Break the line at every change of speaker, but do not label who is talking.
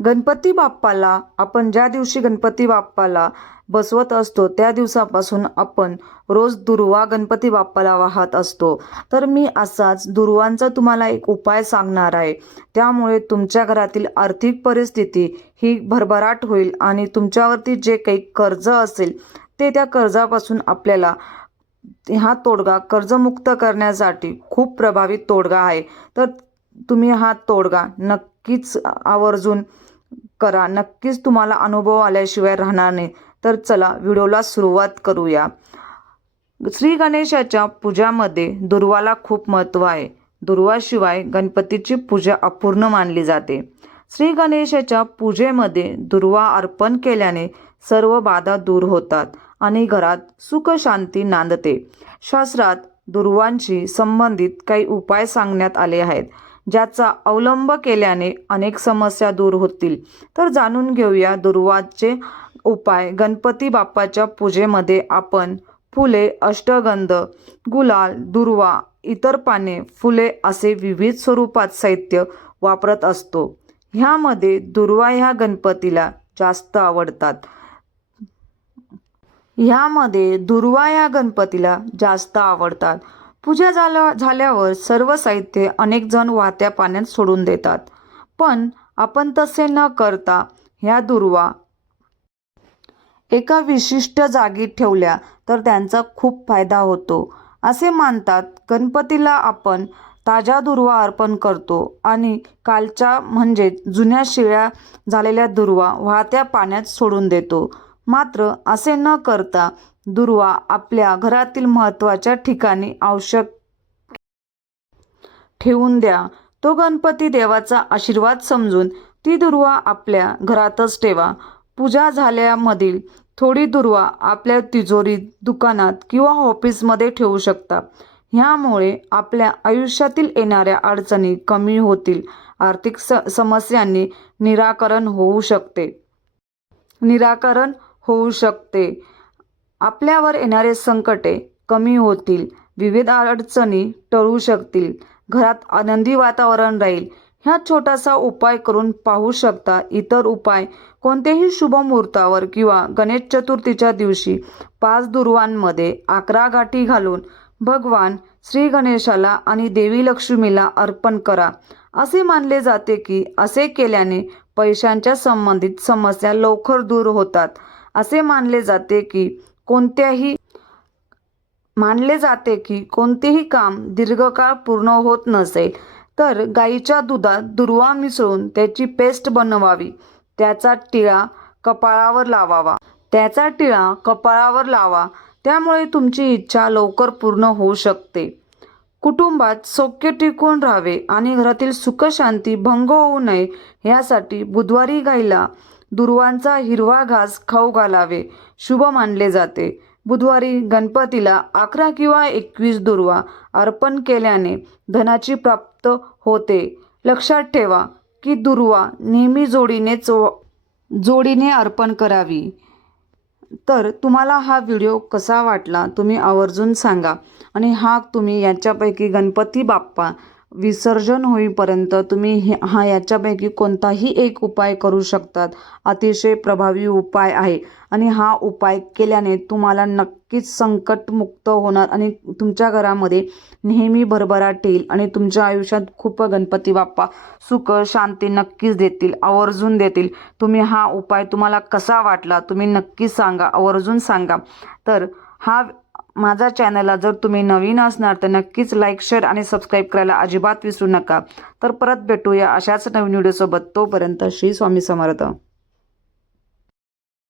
गणपती बाप्पाला आपण ज्या दिवशी गणपती बाप्पाला बसवत असतो त्या दिवसापासून आपण रोज दुर्वा गणपती बाप्पाला वाहत असतो. तर मी असाच दुर्वांचा तुम्हाला एक उपाय सांगणार आहे. त्यामुळे तुमच्या घरातील आर्थिक परिस्थिती ही भरभराट होईल आणि तुमच्यावरती जे काही कर्ज असेल ते त्या कर्जापासून आपल्याला हा तोडगा कर्जमुक्त करण्यासाठी खूप प्रभावी तोडगा आहे. तर तुम्ही हा तोडगा नक्कीच आवर्जून करा. नक्कीच तुम्हाला अनुभव आल्याशिवाय राहणार नाही. तर चला व्हिडिओला सुरुवात करूया. श्री गणेशाच्या पूजामध्ये दुर्वाला खूप महत्त्व आहे. दुर्वाशिवाय गणपतीची पूजा अपूर्ण मानली जाते. श्री गणेशाच्या पूजेमध्ये दुर्वा अर्पण केल्याने सर्व बाधा दूर होतात आणि घरात सुख शांती नांदते. शास्त्रात दुर्वांशी संबंधित काही उपाय सांगण्यात आले आहेत. ज्याचा अवलंब केल्याने अनेक समस्या दूर होतील. तर जाणून घेऊया दुर्वाचे उपाय. गणपती बाप्पाच्या पूजेमध्ये आपण फुले अष्टगंध गुलाल दुर्वा इतर पाने फुले असे विविध स्वरूपात साहित्य वापरत असतो. ह्यामध्ये दुर्वा ह्या गणपतीला जास्त आवडतात. ह्यामध्ये दुर्वा या गणपतीला जास्त आवडतात. पूजा झाल्या झाल्यावर सर्व साहित्य अनेक जण वाहत्या पाण्यात सोडून देतात. पण आपण तसे न करता ह्या दुर्वा एका विशिष्ट जागी ठेवल्या तर त्यांचा खूप फायदा होतो. असे मानतात गणपतीला आपण ताज्या दुर्वा अर्पण करतो आणि कालच्या म्हणजे जुन्या शिळ्या झालेल्या दुर्वा वाहत्या पाण्यात सोडून देतो. मात्र असे न करता दुर्वा आपल्या घरातील महत्त्वाच्या ठिकाणी आवश्यक ठेवून द्या. तो गणपती देवाचा आशीर्वाद समजून ती दुर्वा आपल्या घरातच ठेवा. पूजा झाल्यामधील थोडी दुर्वा आपल्या तिजोरीत दुकानात किंवा ऑफिसमध्ये ठेवू शकता. ह्यामुळे आपल्या आयुष्यातील येणाऱ्या अडचणी कमी होतील. आर्थिक स समस्यांनी निराकरण होऊ शकते. निराकरण होऊ शकते. आपल्यावर येणारे संकटे कमी होतील विविध अडचणी टळू शकतील घरात आनंदी वातावरण राहील. ह्या छोटासा उपाय करून पाहू शकता इतर उपाय कोणत्याही शुभ मुहूर्तावर किंवा गणेश चतुर्थीच्या दिवशी पाच दुर्वांमध्ये अकरा गाठी घालून भगवान श्री गणेशाला आणि देवी लक्ष्मीला अर्पण करा. असे मानले जाते की असे केल्याने पैशांच्या संबंधित समस्या लवकर दूर होतात. असे मानले जाते की कोणत्याही मानले जाते की कोणतेही काम दीर्घकाळ पूर्ण होत नसेल तर गाईच्या दुधात दुर्वा मिसळून त्याची पेस्ट बनवावी. त्याचा टिळा कपाळावर लावावा. त्याचा टिळा कपाळावर लावा. त्यामुळे तुमची इच्छा लवकर पूर्ण होऊ शकते. कुटुंबात सौख्य टिकून राहावे आणि घरातील सुखशांती भंग होऊ नये यासाठी बुधवारी गाईला दुर्वांचा हिरवा घास खाऊ घालावे. शुभ मानले जाते. बुधवारी गणपतीला अकरा किंवा एकवीस दुर्वा अर्पण केल्याने धनाची प्राप्त होते. लक्षात ठेवा की दुर्वा नेहमी जोडीनेच जोडीने अर्पण करावी. तर तुम्हाला हा व्हिडिओ कसा वाटला? तुम्ही आवर्जून सांगा. आणि हा तुम्ही याच्यापैकी गणपती बाप्पा विसर्जन होईपर्यंत तुम्ही हे- हा याच्यापैकी कोणताही एक उपाय करू शकतात. अतिशय प्रभावी उपाय आहे. आणि हा उपाय केल्याने तुम्हाला नक्कीच संकटमुक्त होणार आणि तुमच्या घरामध्ये नेहमी भरभराट येईल आणि तुमच्या आयुष्यात खूप गणपती बाप्पा सुख शांती नक्कीच देतील आवर्जून देतील. तुम्ही हा उपाय तुम्हाला कसा वाटला तुम्ही नक्कीच सांगा आवर्जून सांगा. तर हा माझा चॅनलला जर तुम्ही नवीन असणार तर नक्कीच लाईक शेअर आणि सबस्क्राईब करायला अजिबात विसरू नका. तर परत भेटूया अशाच नवीन व्हिडिओसोबत तोपर्यंत श्री स्वामी समर्थ.